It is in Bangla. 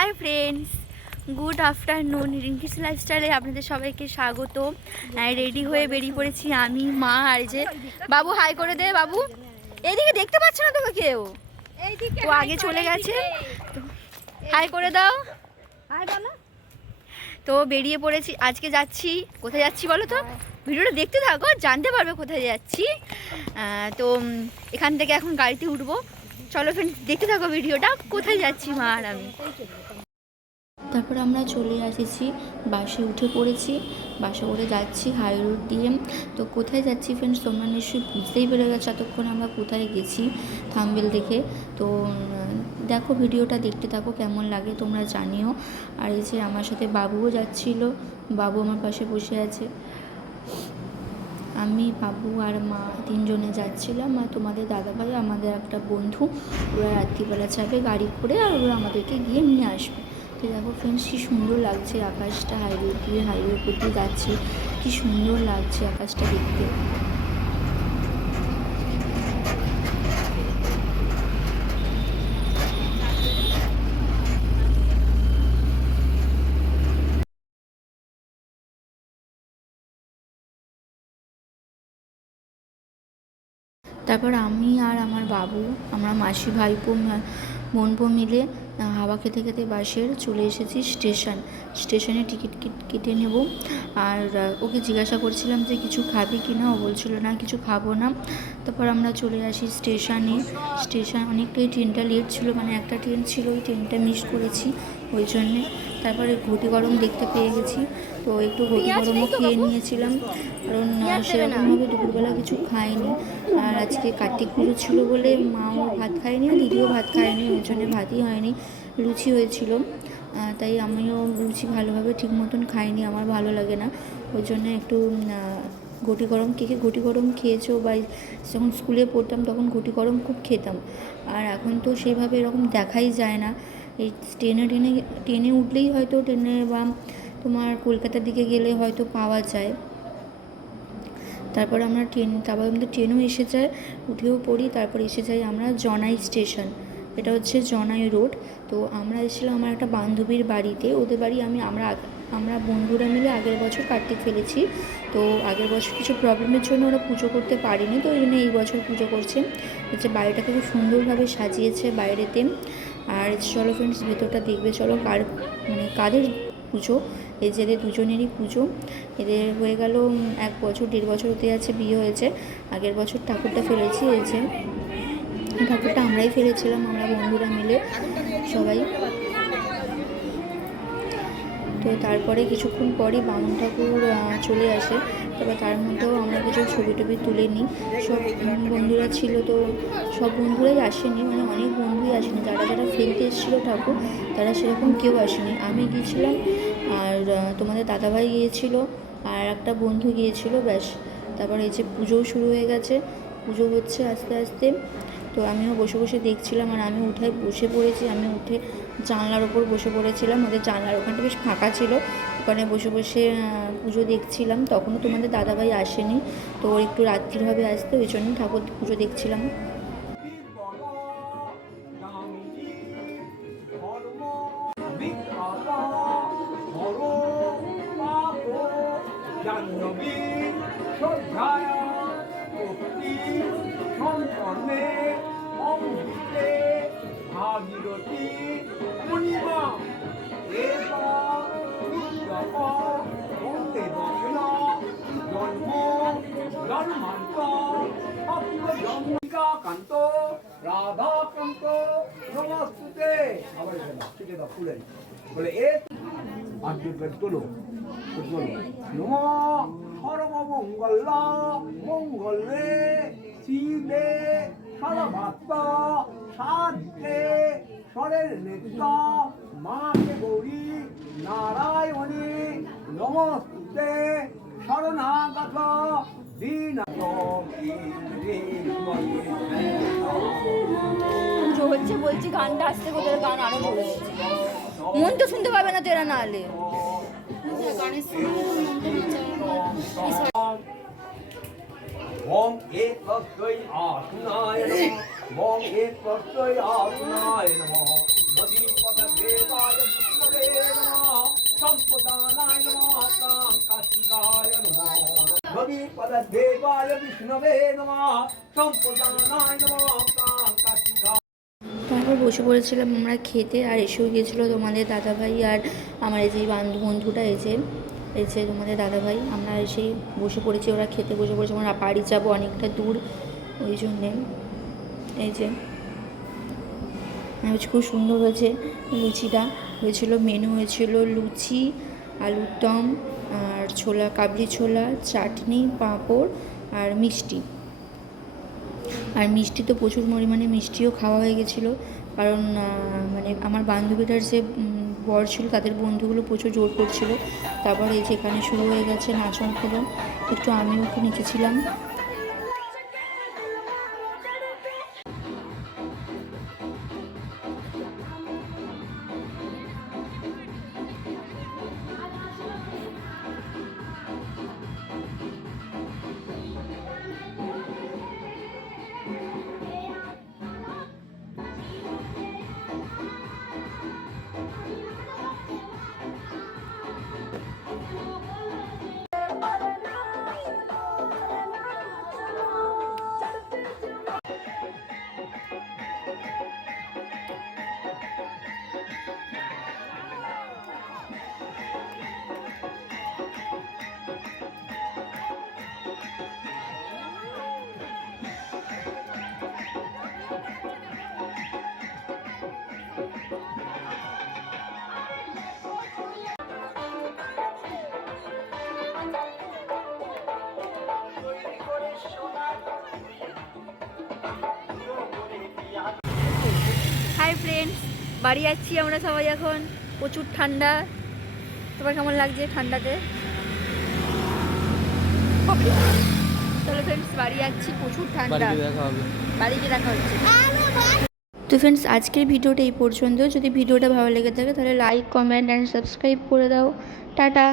High friends, good afternoon. Rinki's লাইফস্টাইলে আপনাদের সবাইকে স্বাগত। রেডি হয়ে বেরিয়ে পড়েছি আমি, মা আর যে বাবু। হাই করে দে বাবু। এইদিকে দেখতে পাচ্ছ না তোকে কেউ, ও আগে চলে গেছে। হাই করে দাও। হাই বলো। তো বেরিয়ে পড়েছি, আজকে যাচ্ছি। কোথায় যাচ্ছি বলো তো? ভিডিওটা দেখতে থাকো, জানতে পারবে কোথায় যাচ্ছি। তো এখান থেকে এখন গাড়িতে উঠবো। চলো ফ্রেন্ড, দেখতে থাকো ভিডিওটা, কোথায় যাচ্ছি মা আর আমি। তারপর আমরা চলে এসেছি, বাসে উঠে পড়েছি, বাসে করে যাচ্ছি হাই রোড দিয়ে। তো কোথায় যাচ্ছি ফ্রেন্ডস তোমরা নিশ্চয়ই বুঝতেই পেরে গেছো এতক্ষণ আমরা কোথায় গেছি থাম্বনেল দেখে। তো দেখো, ভিডিওটা দেখতে থাকো, কেমন লাগে তোমরা জানিও। আর এই যে আমার সাথে বাবুও যাচ্ছিল, বাবু আমার পাশে বসে আছে। আমি, বাবু আর মা তিনজনে যাচ্ছিলাম। আর তোমাদের দাদাভাই আমাদের একটা বন্ধু, ওরা রাত্রিবেলা যাবে গাড়ি করে, আর ওরা আমাদেরকে গিয়ে নিয়ে আসবে। তো দেখো ফ্রেন্ডস, কী সুন্দর লাগছে আকাশটা, হাইওয়ে উপর দিয়ে যাচ্ছি, কী সুন্দর লাগছে আকাশটা দেখতে। তারপর আমি আর আমার বাবু, আমরা মাসি ভাইপো বোনপো মিলে হাওয়া খেতে খেতে বাসের চলে এসেছি স্টেশনে টিকিট কেটে নেব। আর ওকে জিজ্ঞাসা করছিলাম যে কিছু খাবি কি না, ও বলছিল না কিছু খাবো না। তারপর আমরা চলে আসি স্টেশন অনেকটাই, ট্রেনটা লেট ছিল, মানে একটা ট্রেন ছিল, ওই ট্রেনটা মিস করেছি ওই জন্যে। তারপরে ঘটি গরম দেখতে পেয়ে গেছি, তো একটু ঘটি গরমও খেয়ে নিয়েছিলাম, কারণ সেরকমভাবে দুপুরবেলা কিছু খাইনি। আর আজকে কার্তিক পুজো ছিল বলে মাও ভাত খায়নি, দিদিও ভাত খায়নি, ওই জন্য ভাতই হয়নি, লুচি হয়েছিল। তাই আমিও লুচি ভালোভাবে ঠিক মতন খাইনি, আমার ভালো লাগে না, ওই জন্য একটু ঘটি গরম। কে ঘটি গরম খেয়েছো? বা যখন স্কুলে পড়তাম তখন ঘটি গরম খুব খেতাম, আর এখন তো সেইভাবে এরকম দেখাই যায় না। এই ট্রেনে উঠলেই হয়তো, ট্রেনে বা তোমার কলকাতার দিকে গেলে হয়তো পাওয়া যায়। তারপর আমরা তারপর আমাদের ট্রেনও এসে যায়, উঠেও পড়ি। তারপর এসে যাই আমরা জনাই স্টেশন, এটা হচ্ছে জনাই রোড। তো আমরা এসেছিলাম আমার একটা বান্ধবীর বাড়িতে, ওদের বাড়ি আমরা বন্ধুরা মিলে আগের বছর কার্তিক ফেলেছি। তো আগের বছর কিছু প্রবলেমের জন্য ওরা পুজো করতে পারেনি, তো ওই জন্য এই বছর পুজো করছে। হচ্ছে বাড়িটাকে খুব সুন্দরভাবে সাজিয়েছে বাইরেতে। আর চলো ফ্রেন্ডস, ভেতরটা দেখবে চলো, কাদের পুজো। এই যে এদের দুজনেরই পুজো, এদের হয়ে গেল 1 বছর 1.5 বছর হতে যাচ্ছে, বিয়ে হয়েছে। আগের বছর ঠাকুরটা ফেলেছি, এই যে ঠাকুরটা আমরাই ফেলেছিলাম, আমরা বন্ধুরা মিলে সবাই। তো তারপরে কিছুক্ষণ পরই বামুন ঠাকুর চলে আসে। তবে তার মধ্যেও আমরা কিছু ছবি টবি তুলে নিই। সব বন্ধুরা ছিল, তো সব বন্ধুরাই আসেনি, মানে অনেক বন্ধুই আসেনি, যারা ফেলতে এসেছিলো ঠাকুর তারা সেরকম কেউ আসেনি। আমি গিয়েছিলাম, আর তোমাদের দাদাভাই গিয়েছিল, আর একটা বন্ধু গিয়েছিল, ব্যাস। তারপর এই যে পুজোও শুরু হয়ে গেছে, পুজো হচ্ছে আস্তে আস্তে। তো আমিও বসে বসে দেখছিলাম, আর আমি উঠে বসে পড়েছি, আমি উঠে জানলার ওপর বসে পড়েছিলাম। ওদের জানলার ওখানটা বেশ ফাঁকা ছিল, ওখানে বসে বসে পুজো দেখছিলাম। তখনও তোমাদের দাদাভাই আসেনি, তো ওর একটু রাত্রির হবে আসতে, ওই জন্য ঠাকুর পুজো দেখছিলাম। রাধাকান্ত নমস্তুতে। আবার ঠিক আছে, ফুলে বলে এ আদ্যুত তোলো নম সর্বমঙ্গল মঙ্গলে শিবে সর্বাত্ম সাধিতে স্বরের নৃত্য মাকে গৌরী নারায়ণী নমস্তুতে শরণাগত পুজো হচ্ছে বলছি, গানটা আসতে কোথায়, গান আরো জোরে হচ্ছে, মন তো শুনতে পাবে না তেরা, না হলে ওম এক তস্मै আত্মনায় নমঃ ওম এক তস্मै আত্মনায় নমঃ নদীপথ দেবায় দেবায় বিষ্ণবে নমঃ সম্পদানায় নমঃ কার্তিকা। তারপর বসে পড়েছিলাম আমরা খেতে, আর এসেও গিয়েছিলো তোমাদের দাদাভাই আর আমার এই যে বন্ধুটা এসে তোমাদের দাদাভাই। আমরা এসে বসে পড়েছি, ওরা খেতে বসে পড়েছে। আমরা বাড়ি যাবো অনেকটা দূর, ওই জন্যে। এই যে খুব সুন্দর হয়েছে লুচিটা, হয়েছিল মেনু হয়েছিল লুচি, আলুর দম, আর ছোলা, কাবলি ছোলা, চাটনি, পাঁপড় আর মিষ্টি। আর মিষ্টি তো প্রচুর পরিমাণে মিষ্টিও খাওয়া হয়ে গেছিলো, কারণ মানে আমার বান্ধবীটার যে বর ছিল তাদের বন্ধুগুলো প্রচুর জোর করছিল। তারপরে এই যে এখানে শুরু হয়ে গেছে নাচন খেলাম, একটু আমিও একটু নেচেছিলাম। হাই ফ্রেন্ডস, বাড়ি যাচ্ছি আমরা সবাই এখন। প্রচুর ঠান্ডা, তোমার কেমন লাগছে ঠান্ডাতে? চলো ফ্রেন্ডস, বাড়ি যাচ্ছি, প্রচুর ঠান্ডা, বাড়িতে দেখা হচ্ছে। তো ফ্রেন্ডস, আজকের ভিডিওটা এই পর্যন্ত। যদি ভিডিওটা ভালো লেগে থাকে তাহলে লাইক, কমেন্ট অ্যান্ড সাবস্ক্রাইব করে দাও। টাটা।